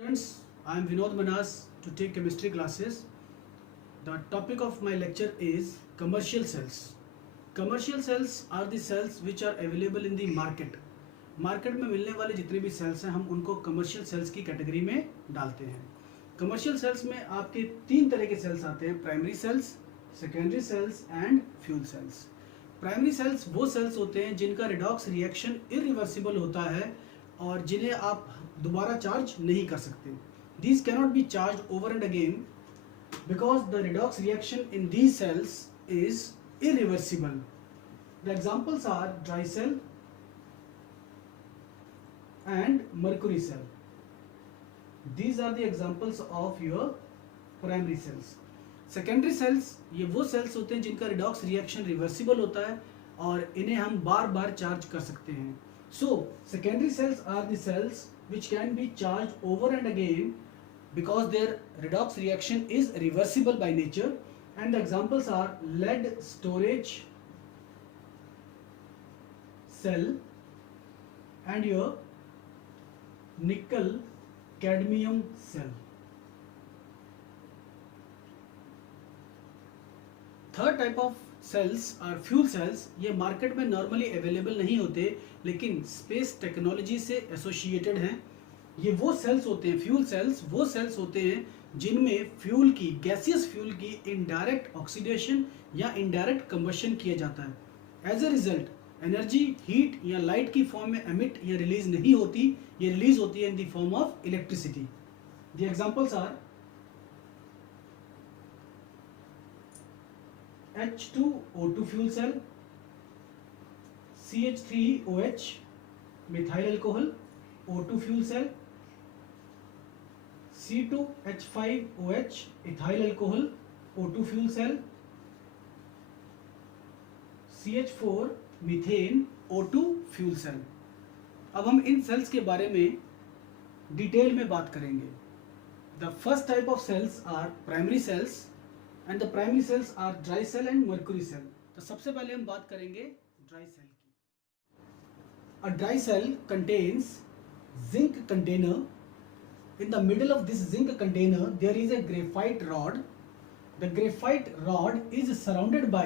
Students, I am Vinod Manas to take chemistry classes. The topic of my lecture is commercial cells. Commercial cells are the cells which are available in the market. Market में मिलने वाले जितने भी sales हैं हम उनको commercial sales की category में डालते हैं. कमर्शियल सेल्स में आपके तीन तरह के सेल्स आते हैं: primary cells, secondary cells and fuel cells. Primary cells वो सेल्स होते हैं जिनका रिडॉक्स रिएक्शन इरिवर्सिबल होता है और जिन्हें आप दोबारा चार्ज नहीं कर सकते. These cannot be charged over and again because the redox reaction in these cells is irreversible. The examples are dry cell and mercury cell. These are the examples of your primary cells. Secondary cells ये वो cells होते हैं जिनका redox reaction reversible होता है और इन्हें हम बार बार चार्ज कर सकते हैं. So secondary cells are the cells which can be charged over and again because their redox reaction is reversible by nature, and the examples are lead storage cell and your nickel cadmium cell. Third type of cells are fuel cells. ये market में normally available नहीं होते लेकिन space technology से associated हैं. ये वो cells होते हैं, फ्यूल सेल्स वो सेल्स होते हैं जिनमें फ्यूल की, गैसियस फ्यूल की इनडायरेक्ट ऑक्सीडेशन या इनडायरेक्ट कंबशन किया जाता है. As a result energy heat या लाइट की फॉर्म में एमिट या रिलीज नहीं होती, ये रिलीज होती है in the form of electricity. The examples are H2O2 fuel cell, CH3OH methyl alcohol O2 fuel cell, C2H5OH ethyl alcohol O2 fuel cell, CH4 methane O2 fuel cell. अब हम इन sales के बारे में डिटेल में बात करेंगे. The first type of cells are primary cells and the primary cells are dry cell and mercury cell. तो सबसे पहले हम बात करेंगे dry cell की. A dry cell contains zinc container. In the middle of this zinc container there is a graphite rod. The graphite rod is surrounded by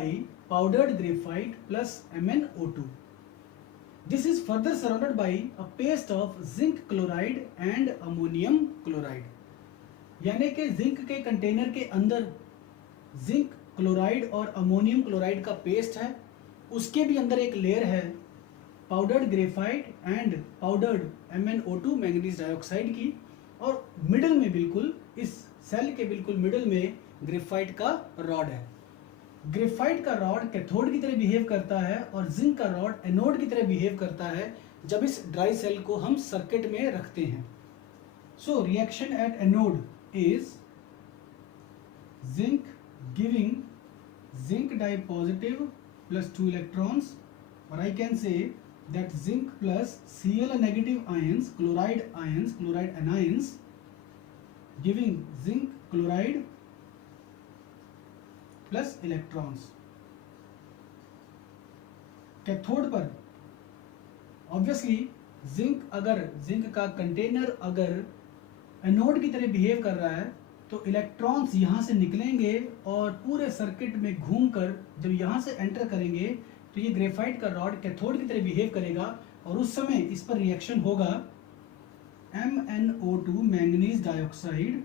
powdered graphite plus MnO2. This is further surrounded by a paste of zinc chloride and ammonium chloride. यानी कि zinc के container के अंदर zinc chloride और ammonium chloride का paste है, उसके भी अंदर एक लेयर है powdered graphite and powdered MnO2 manganese dioxide की, और मिडल में बिल्कुल इस सेल के बिल्कुल मिडल में ग्रेफाइट का रॉड है. ग्रेफाइट का रॉड कैथोड की तरह बिहेव करता है और जिंक का रॉड एनोड की तरह बिहेव करता है जब इस ड्राई सेल को हम सर्किट में रखते हैं. सो reaction at anode is zinc giving zinc dipositive plus 2 electrons, or I can say that zinc plus Cl negative ions, chloride anions giving zinc chloride plus electrons. Cathode पर obviously zinc का container अगर anode की तरह behave कर रहा है तो electrons यहाँ से निकलेंगे और पूरे सर्किट में घूमकर जब यहाँ से एंटर करेंगे तो ये ग्रेफाइट का रॉड कैथोड की तरह बिहेव करेगा और उस समय इस पर रिएक्शन होगा. MnO2 manganese dioxide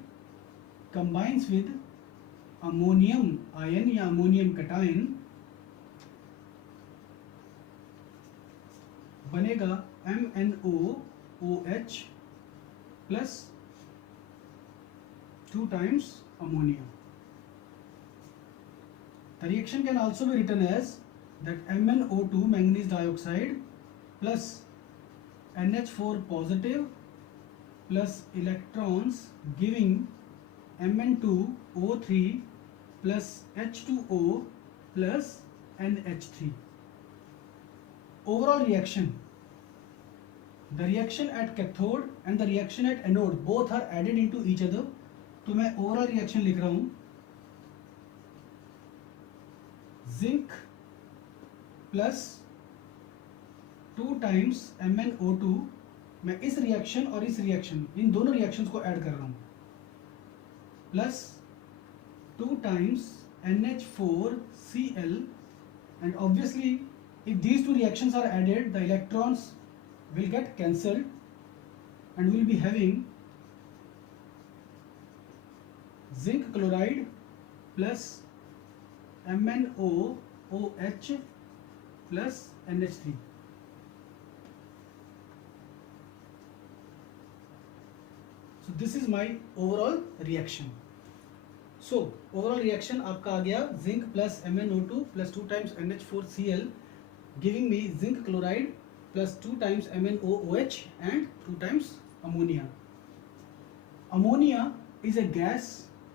combines with ammonium ion या अमोनियम कैटायन, बनेगा MnOOH plus 2 times ammonia. The reaction can also be written as that MnO2 manganese dioxide plus NH4 positive plus electrons giving Mn2O3 plus H2O plus NH3. Overall reaction. The reaction at cathode and the reaction at anode both are added into each other. तो मैं overall reaction लिख रहा हूं. Zinc plus 2 times MnO2 मैं इस reaction और इस reaction, इन दोनों रिएक्शंस को ऐड कर रहा हूँ, plus 2 times NH4Cl, and obviously if these two reactions are added, the electrons will get cancelled and we'll be having zinc chloride plus MnOOH plus NH3. So this is my overall reaction. So overall reaction आपका आ गया zinc plus MnO2 plus 2 times NH4Cl giving me zinc chloride plus 2 times MnOOH and 2 times ammonia. Ammonia is a gas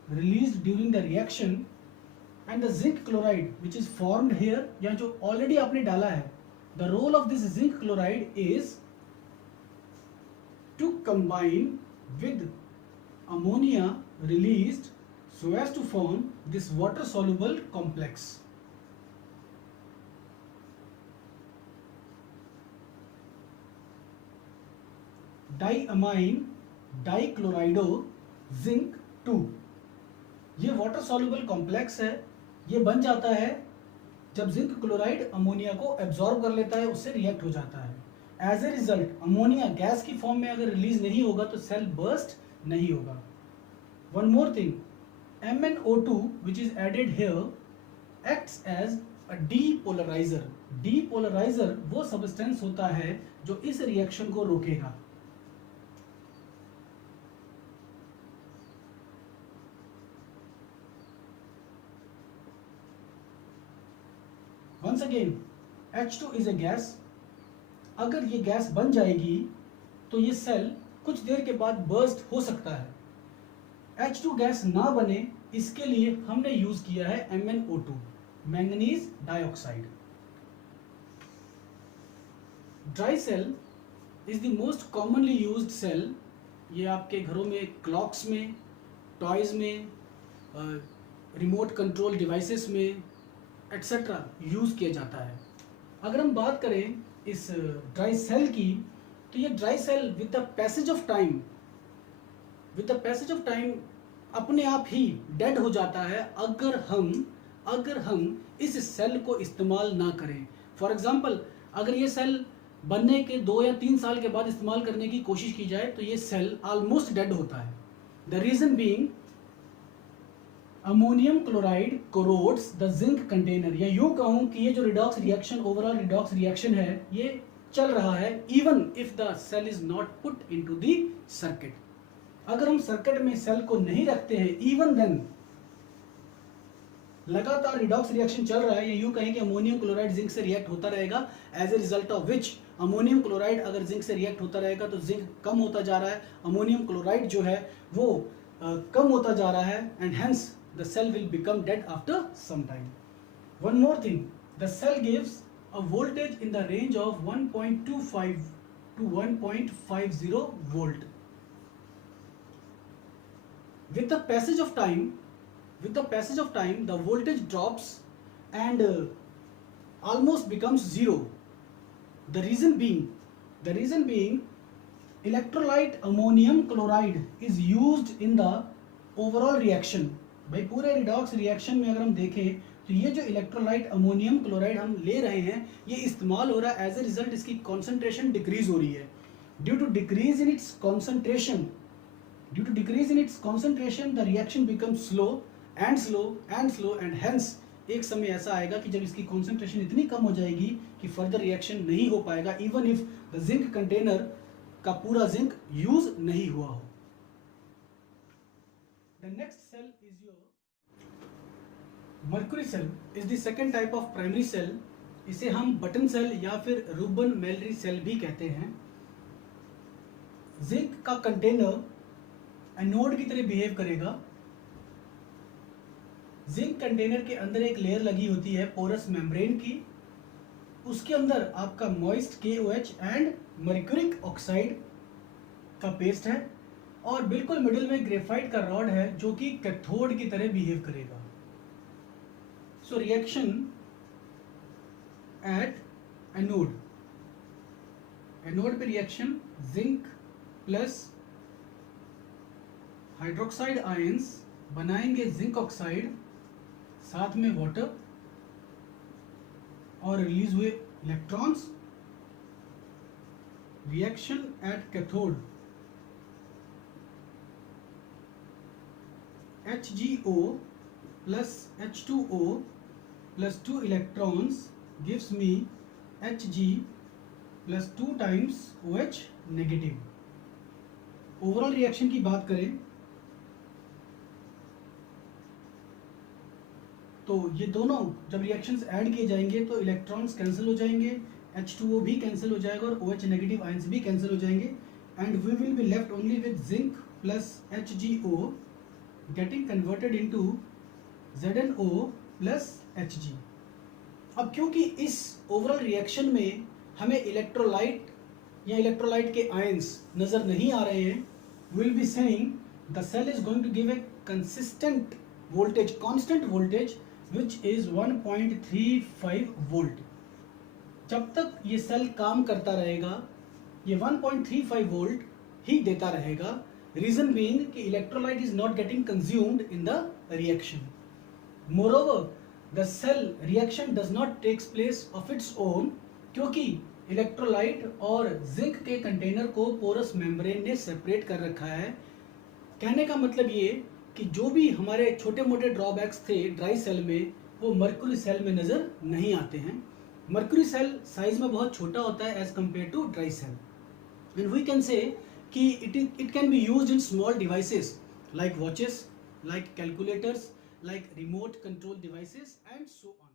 released during the reaction, and the zinc chloride which is formed here, या जो already आपने डाला है, the role of this zinc chloride is to combine with ammonia released so as to form this water soluble complex. Diamine dichlorido zinc 2, ये water soluble complex है। ये बन जाता है जब जिंक क्लोराइड अमोनिया को एब्जॉर्ब कर लेता है, उससे रिएक्ट हो जाता है। As a result ammonia gas की फॉर्म में अगर रिलीज नहीं होगा तो सेल बर्स्ट नहीं होगा। One more thing, MnO2 which is added here acts as a depolarizer. Depolarizer वो सब्सटेंस होता है जो इस रिएक्शन को रोकेगा। Once again, H2 is a gas. अगर ये गैस बन जाएगी तो ये सेल कुछ देर के बाद बर्स्ट हो सकता है। H2 गैस ना बने इसके लिए हमने यूज किया है MnO2, manganese dioxide. Dry cell is the most commonly used cell. ये आपके घरों में, क्लॉक्स में, टॉयज में, रिमोट कंट्रोल डिवाइसेस में एक्सेट्रा यूज किया जाता है। अगर हम बात करें इस ड्राई सेल की, तो ये dry cell with the passage of time अपने आप ही डेड हो जाता है अगर हम इस सेल को इस्तेमाल ना करें। फॉर एग्जांपल, अगर ये सेल बनने के 2 या 3 साल के बाद इस्तेमाल करने की कोशिश की जाए तो ये सेल ऑलमोस्ट डेड होता है। The reason being ammonium chloride corrodes the zinc container, या यूं कहूं कि ये जो redox reaction, overall redox reaction है, ये चल रहा है even if the cell is not put into the circuit. अगर हम सर्किट में सेल को नहीं रखते हैं, इवन देन लगातार रिडॉक्स रिएक्शन चल रहा है, या यूं कहें कि अमोनियम क्लोराइड जिंक से रिएक्ट होता रहेगा, as a result of which ammonium chloride अगर जिंक से रिएक्ट होता रहेगा तो जिंक कम होता जा रहा है, अमोनियम क्लोराइड जो है वो कम होता जा रहा है, and hence the cell will become dead after some time. One more thing, the cell gives a voltage in the range of 1.25 to 1.50 volt. With the passage of time, the voltage drops and almost becomes zero. The reason being electrolyte ammonium chloride is used in the overall reaction. भाई पूरे redox reaction में अगर हम देखें तो ये जो electrolyte ammonium chloride हम ले रहे हैं ये इस्तेमाल हो रहा है, एज ए रिजल्ट इसकी कॉन्सेंट्रेशन डिक्रीज हो रही है। Due to decrease in its concentration the reaction becomes slow and hence एक समय ऐसा आएगा कि जब इसकी कॉन्सेंट्रेशन इतनी कम हो जाएगी कि फर्दर रिएक्शन नहीं हो पाएगा, even if the zinc container का पूरा जिंक यूज नहीं हुआ हो। The next cell is your mercury cell is the second type of primary cell. इसे हम बटन सेल या फिर रूबन मेलरी सेल भी कहते हैं। जिंक का कंटेनर एनोड की तरह बिहेव करेगा। जिंक कंटेनर के अंदर एक लेयर लगी होती है पोरस मेम्ब्रेन की, उसके अंदर आपका moist KOH and mercuric oxide का पेस्ट है, और बिल्कुल मिडिल में ग्रेफाइट का रॉड है जो कि कैथोड की तरह बिहेव करेगा। So reaction at anode, anode पे reaction zinc plus hydroxide ions बनाएंगे जिंक ऑक्साइड, साथ में वाटर, और रिलीज हुए electrons. Reaction at cathode, HgO plus H2O plus 2 electrons gives me Hg plus 2 times OH negative। Overall reaction की बात करें तो ये दोनों जब रिएक्शंस ऐड किए जाएंगे तो इलेक्ट्रॉन्स कैंसिल हो जाएंगे, H2O भी कैंसिल हो जाएगा और OH नेगेटिव आयंस भी कैंसिल हो जाएंगे, and we will be left only with zinc plus HgO getting converted into ZnO plus Hg। अब क्योंकि इस ओवरऑल रिएक्शन में हमें इलेक्ट्रोलाइट या इलेक्ट्रोलाइट के आयंस नजर नहीं आ रहे हैं, will be saying the cell is going to give a consistent voltage, constant voltage which is 1.35 volt. जब तक ये सेल काम करता रहेगा ये 1.35 वोल्ट ही देता रहेगा। रीजन बीइंग कि electrolyte is not getting consumed in the reaction. Moreover the cell reaction does not takes place of its own, क्योंकि इलेक्ट्रोलाइट और जिंक के कंटेनर को पोरस मेम्ब्रेन ने सेपरेट कर रखा है। कहने का मतलब ये कि जो भी हमारे छोटे मोटे ड्रॉबैक्स थे ड्राई सेल में वो मर्क्यूरी सेल में नजर नहीं आते हैं। मर्क्यूरी सेल साइज में बहुत छोटा होता है as compare to dry cell, and we can say that it can be used in small devices like watches, like calculators, like remote control devices and so on.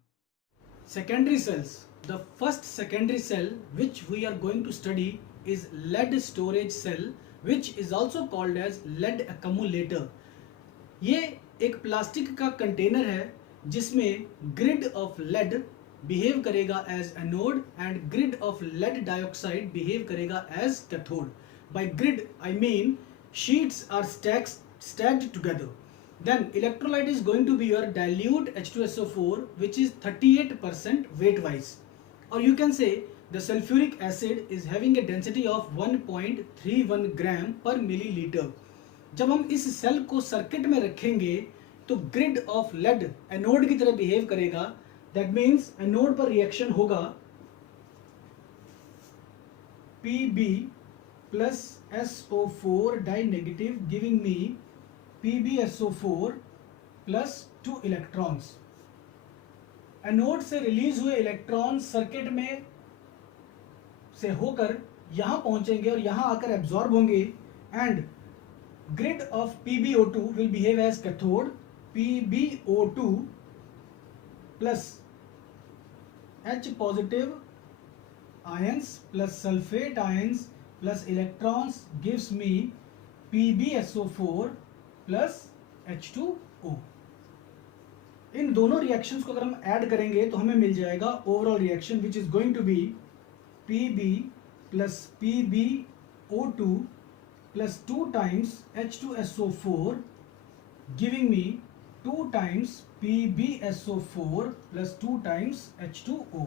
Secondary cells, the first secondary cell which we are going to study is lead storage cell, which is also called as lead accumulator। ये एक plastic का container है जिसमें grid of lead behave करेगा as anode and grid of lead dioxide behave करेगा as cathode. By grid I mean sheets are stacked together। Then electrolyte is going to be your dilute H2SO4 which is 38% weight wise, or you can say the sulfuric acid is having a density of 1.31 gram per milliliter। जब हम इस cell को circuit में रखेंगे तो grid of lead anode की तरह behave करेगा। दैट मीन्स एनोड पर रिएक्शन होगा Pb plus SO4 die negative giving me PbSO4 plus 2 electrons. Anode से रिलीज हुए इलेक्ट्रॉन सर्किट में से होकर यहां पहुंचेंगे और यहां आकर एब्जॉर्ब होंगे, and grid of PbO2 will behave as cathode। PbO2 plus H positive ions plus sulfate ions plus electrons gives me PbSO4 plus H2O। इन दोनों रिएक्शंस को अगर हम ऐड करेंगे तो हमें मिल जाएगा overall reaction which is going to be Pb plus PbO2 plus 2 times H2SO4 giving me 2 times PbSO4 plus 2 times H2O।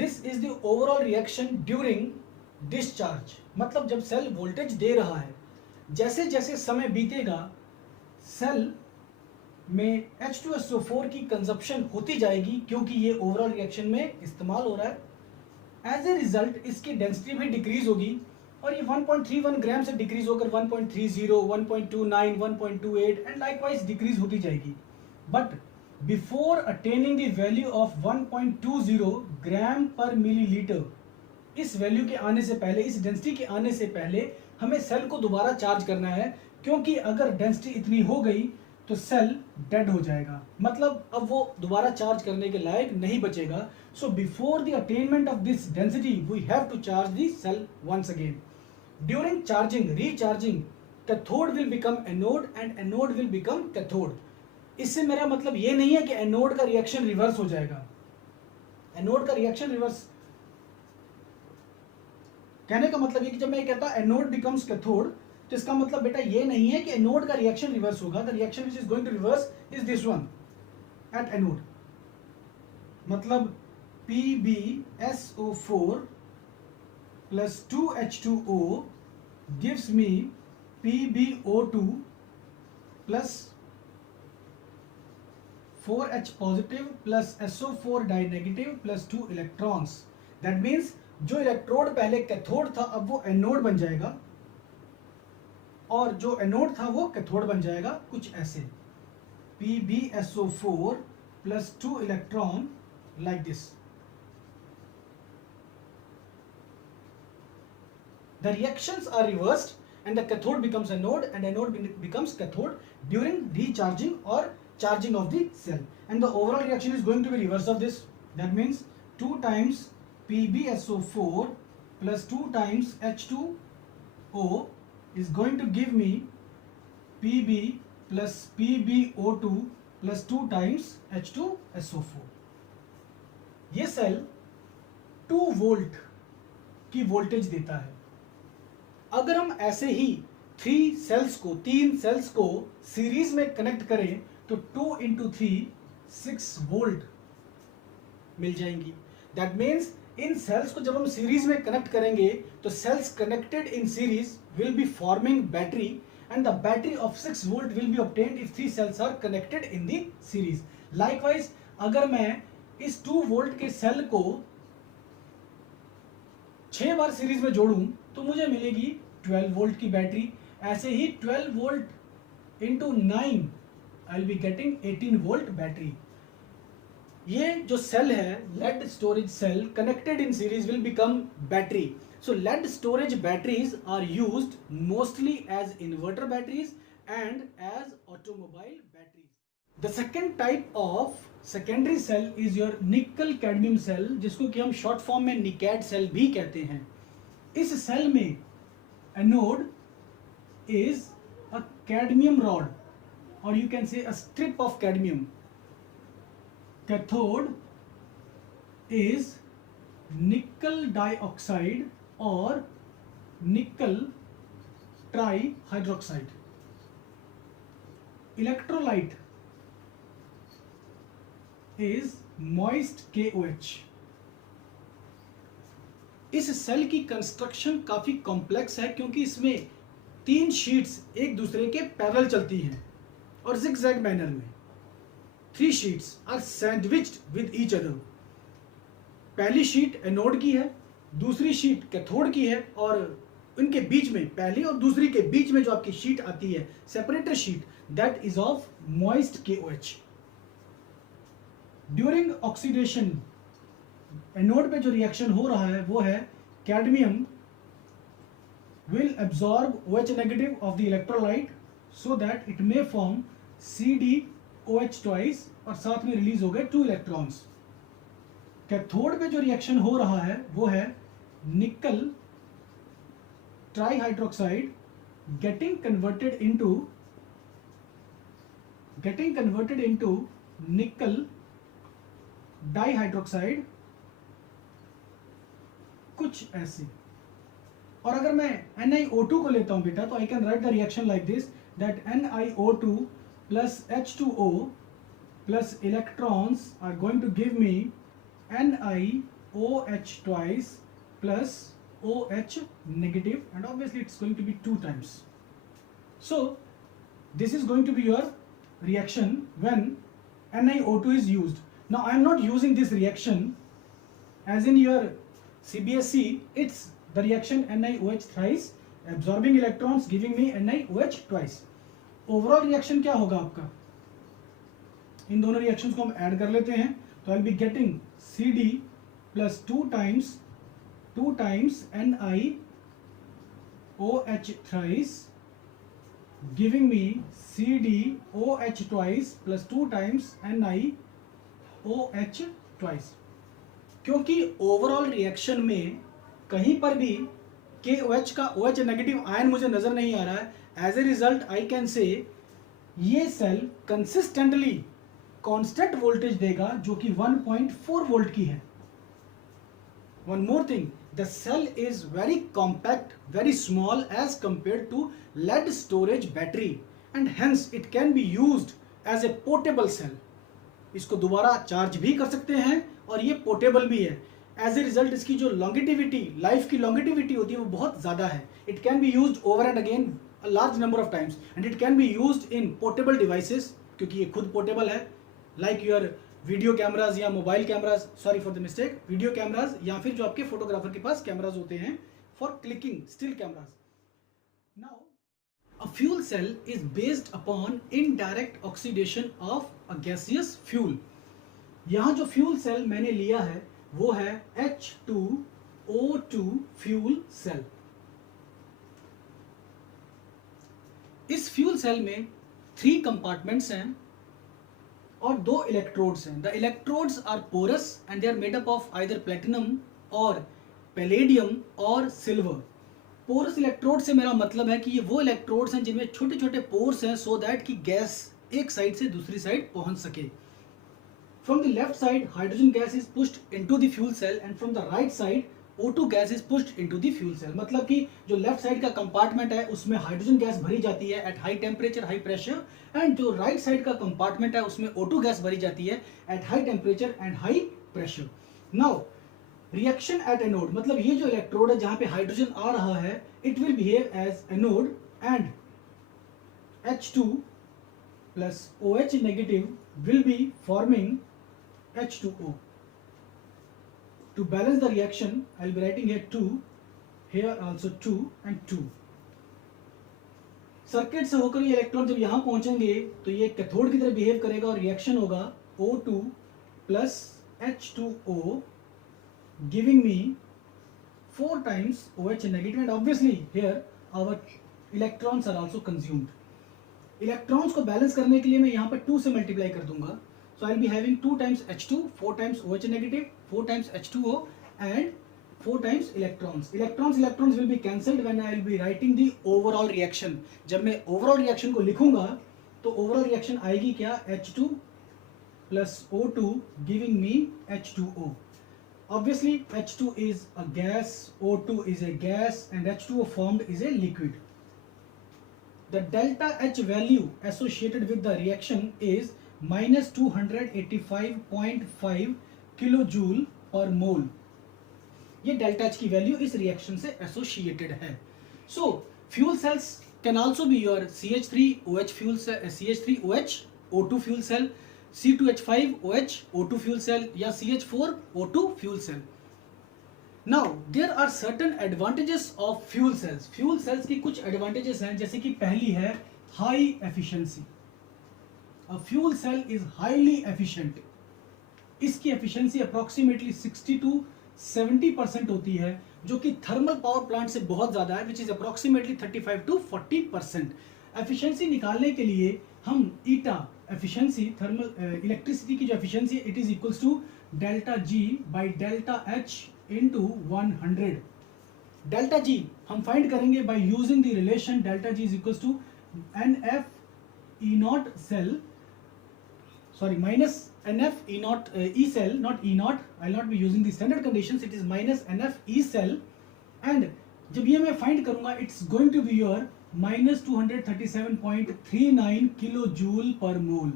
This is the overall reaction during discharge। मतलब जब सेल वोल्टेज दे रहा है, जैसे जैसे समय बीतेगा सेल में H2SO4 की consumption होती जाएगी क्योंकि ये ओवरऑल रिएक्शन में इस्तेमाल हो रहा है। एज ए रिजल्ट इसकी डेंसिटी भी डिक्रीज होगी और ये 1.31 ग्राम से डिक्रीज होकर 1.30, 1.29, 1.28 एंड लाइकवाइज डिक्रीज होती जाएगी। But before attaining the value of 1.20 ग्राम पर मिलीलीटर, इस वैल्यू के आने से पहले, इस डेंसिटी के आने से पहले हमें सेल को दोबारा चार्ज करना है, क्योंकि अगर डेंसिटी इतनी हो गई तो सेल डेड हो जाएगा, मतलब अब वो दोबारा चार्ज करने के लायक नहीं बचेगा। So before the attainment of this density we have to charge the cell once again. During charging, recharging, cathode will become anode and anode will become cathode. इससे मेरा मतलब ये नहीं है कि एनोड का रिएक्शन रिवर्स हो जाएगा। एनोड का रिएक्शन रिवर्स कहने का मतलब ये कि जब मैं कहता हूं एनोड बिकम्स कैथोड, तो इसका मतलब बेटा ये नहीं है कि एनोड का रिएक्शन रिवर्स होगा। The reaction which is going to reverse is this one at anode. मतलब PbSO4 plus 2H2O gives me PbO2 plus 4H positive plus SO4 die negative plus 2 electrons. That means जो electrode पहले cathode था अब वो anode बन जाएगा, और जो एनोड था वो कैथोड बन जाएगा कुछ ऐसे. PbSO4 plus 2 electron like this. The reactions are reversed and the cathode becomes anode and anode becomes cathode during recharging or charging of the cell, and the overall reaction is going to be reverse of this. That means 2 times PbSO4 plus 2 times H2O is going to give me Pb plus PbO2 plus 2 times H2SO4. ये cell 2 volt की voltage देता है. अगर हम ऐसे ही 3 sales को series में connect करें तो 2 into 3 6 वोल्ट मिल जाएंगी. दैट मीन्स इन सेल्स को जब हम सीरीज में कनेक्ट करेंगे तो cells connected in series will be forming battery, and the battery of 6 volt will be obtained if 3 cells are connected in the series. Likewise, अगर मैं इस 2 वोल्ट के सेल को 6 बार सीरीज में जोड़ूं तो मुझे मिलेगी 12 वोल्ट की बैटरी. ऐसे ही 12 volt into 9 I will be getting 18 volt battery. ये जो सेल है lead storage cell connected in series will become battery. So lead storage batteries are used mostly as inverter batteries and as automobile batteries. The second type of secondary cell is your nickel cadmium cell, जिसको कि हम short form में NiCad cell भी कहते हैं. इस cell में anode is a cadmium rod or you can say a strip of cadmium. Cathode is nickel dioxide or nickel trihydroxide. Electrolyte is moist KOH. इस सेल की कंस्ट्रक्शन काफी complex है क्योंकि इसमें 3 शीट्स एक दूसरे के पैरेलल चलती हैं और zigzag मैनर में. 3 sheets are sandwiched with each other. पहली शीट एनोड की है, दूसरी शीट कैथोड की है, और उनके बीच में पहली और दूसरी के बीच में जो आपकी शीट आती है separator sheet, that is of moist KOH. During oxidation anode पे जो रिएक्शन हो रहा है वो है cadmium will absorb OH negative of the electrolyte so that it may form CdOH twice और साथ में रिलीज हो गए 2 इलेक्ट्रॉन्स. कैथोड पे जो रिएक्शन हो रहा है वो है निकल trihydroxide getting converted into nickel dihydroxide, कुछ ऐसे. और अगर मैं NiO2 को लेता हूं बेटा तो I can write the reaction like this, that NiO2 plus H2O plus electrons are going to give me NiOH twice plus OH negative, and obviously it's going to be 2 times. So this is going to be your reaction when NiO2 is used. Now I am not using this reaction as in your CBSE. It's the reaction NiOH thrice absorbing electrons giving me NiOH twice. Overall reaction क्या होगा आपका? इन दोनों reactions को हम add कर लेते हैं तो आई will be getting CD plus 2 times NiOH thrice giving me CdOH twice plus 2 times NiOH twice. क्योंकि ओवरऑल रिएक्शन में कहीं पर भी KOH का OH नेगेटिव आयन मुझे नजर नहीं आ रहा है, as a result I can say ये सेल कंसिस्टेंटली कांस्टेंट वोल्टेज देगा जो कि 1.4 वोल्ट की है. One more thing, the cell is very compact, very small as compared to lead storage battery and hence it can be used as a portable cell. इसको दोबारा charge भी कर सकते हैं और ये पोर्टेबल भी है. एज ए रिजल्ट इसकी जो लॉन्गेटिविटी, लाइफ की लॉन्गेटिविटी होती है वो बहुत ज़्यादा है. It can be used over and again a large number of times and it can be used in portable devices क्योंकि ये खुद पोर्टेबल है, like your वीडियो कैमराज या mobile cameras, sorry for the mistake, video cameras या फिर जो आपके photographer के पास कैमराज होते हैं for clicking still cameras. Now a fuel cell is based upon indirect oxidation of a gaseous fuel. यहाँ जो फ्यूल सेल मैंने लिया है वो है H2O2 फ्यूल सेल. इस फ्यूल सेल में 3 कंपार्टमेंट्स हैं और 2 इलेक्ट्रोड्स हैं. The electrodes are porous and they are made up of either platinum or palladium or silver. Porous electrode से मेरा मतलब है कि ये वो इलेक्ट्रोड्स हैं जिनमें छोटे छोटे पोर्स हैं सो दैट कि गैस एक साइड से दूसरी साइड पहुंच सके. From the left side hydrogen gas is pushed into the fuel cell and from the right side O2 gas is pushed into the fuel cell. मतलब कि जो लेफ्ट साइड का कंपार्टमेंट है उसमें हाइड्रोजन गैस भरी जाती है at high temperature high pressure and जो राइट साइड का कंपार्टमेंट है उसमें O2 गैस भरी जाती है at high temperature and high pressure. Now reaction at anode, मतलब ये जो इलेक्ट्रोड है जहां पे हाइड्रोजन आ रहा है it will behave as anode and H2 plus OH negative will be forming H2O. To balance the reaction, I will be writing here 2, here also 2 and 2. Circuit से होकर ये इलेक्ट्रॉन जब यहाँ पहुंचेंगे तो ये कैथोड की तरह बिहेव करेगा और रिएक्शन होगा O2 plus H2O giving me 4 times OH negative and obviously here our electrons are also consumed. Electrons को बैलेंस करने के लिए मैं यहाँ पर 2 से मल्टीप्लाई कर दूंगा. So I will be having 2 times H2, 4 times OH negative, 4 times H2O and 4 times electrons. Electrons will be cancelled when I will be writing the overall reaction. जब मैं overall reaction को लिखूंगा तो overall reaction आएगी क्या, H2 plus O2 giving me H2O. Obviously H2 is a gas, O2 is a gas and H2O formed is a liquid. The delta H value associated with the reaction is minus 285.5 kilojoule per mole. ये delta H की value इस reaction से associated है. So fuel cells can also be your CH3OH fuel cell, CH3OH O2 fuel cell, C2H5OH O2 fuel cell या CH4O2 fuel cell. Now there are certain advantages of fuel cells. Fuel cells की कुछ advantages हैं, जैसे कि पहली है high efficiency. A fuel cell is highly efficient. इसकी efficiency approximately 60 to 70% होती है, जो कि थर्मल पावर प्लांट से बहुत ज़्यादा है, which is approximately 35 to 40%. Efficiency निकालने के लिए हम ईटा एफिशिएंसी, थर्मल इलेक्ट्रिसिटी की जो efficiency it is equals to delta G by delta H into 100. Delta G हम फाइंड करेंगे by using the relation delta G is equals to NF E naught cell, sorry, minus NF E naught E cell, not E naught. I will not be using the standard conditions. It is minus NF E cell, and जब ये मैं find करूंगा it's going to be your minus 237.39 kilo joule per mole.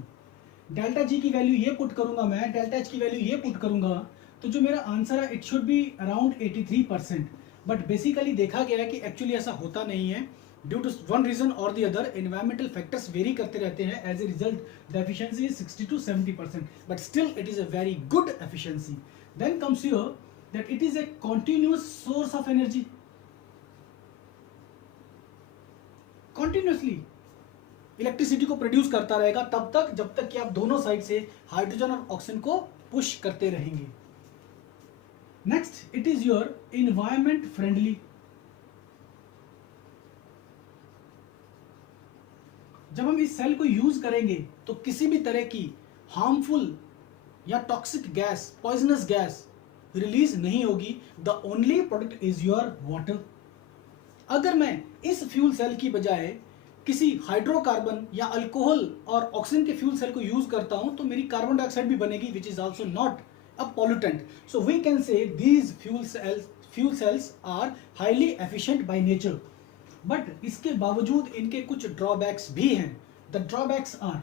Delta G की value ये put करूंगा मैं, delta H की value ये पुट करूंगा, तो जो मेरा आंसर है it should be around 83%. But basically देखा गया है कि एक्चुअली ऐसा होता नहीं है. ड्यू टू वन रीजन और the other environmental factors vary करते रहते हैं. As a result the efficiency is 60 to 70%, but still it is a very good efficiency. Then comes here that it is a continuous source of energy. Continuously electricity को produce करता रहेगा तब तक जब तक कि आप दोनों साइड से हाइड्रोजन और ऑक्सीजन को पुश करते रहेंगे. Next, it is your environment friendly. जब हम इस सेल को यूज करेंगे तो किसी भी तरह की हार्मफुल या toxic gas, poisonous gas release नहीं होगी. The only product is your water. अगर मैं इस फ्यूल सेल की बजाय किसी हाइड्रोकार्बन या अल्कोहल और ऑक्सीजन के फ्यूल सेल को यूज करता हूं तो मेरी कार्बन डाइऑक्साइड भी बनेगी, which is also not a pollutant. So we can say these fuel cells are highly efficient by nature. But इसके बावजूद इनके कुछ ड्रॉबैक्स भी हैं. The drawbacks are,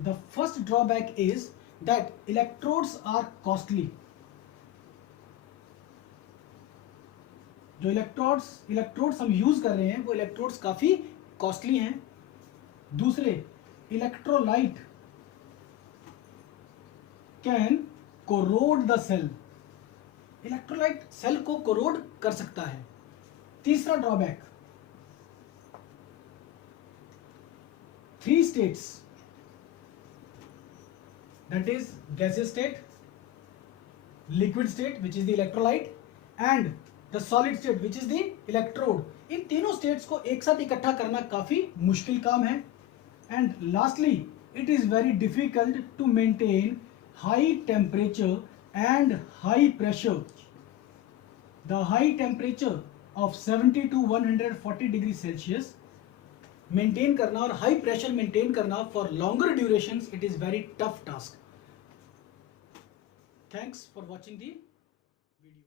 the first drawback is that electrodes are costly. जो electrodes हम use कर रहे हैं वो इलेक्ट्रोड्स काफी कॉस्टली हैं. दूसरे, electrolyte can corrode the cell. Electrolyte cell को कोरोड कर सकता है. तीसरा drawback, 3 states, that is gaseous state, liquid state which is the electrolyte, and the solid state which is the electrode. इन तीनों स्टेट्स को एक साथ इकट्ठा करना काफी मुश्किल काम है. And lastly, it is very difficult to maintain high temperature and high pressure. The high temperature of 70 to 140 degree Celsius maintain करना और हाई प्रेशर मेंटेन करना for longer durations, it is very tough task. Thanks for watching the video.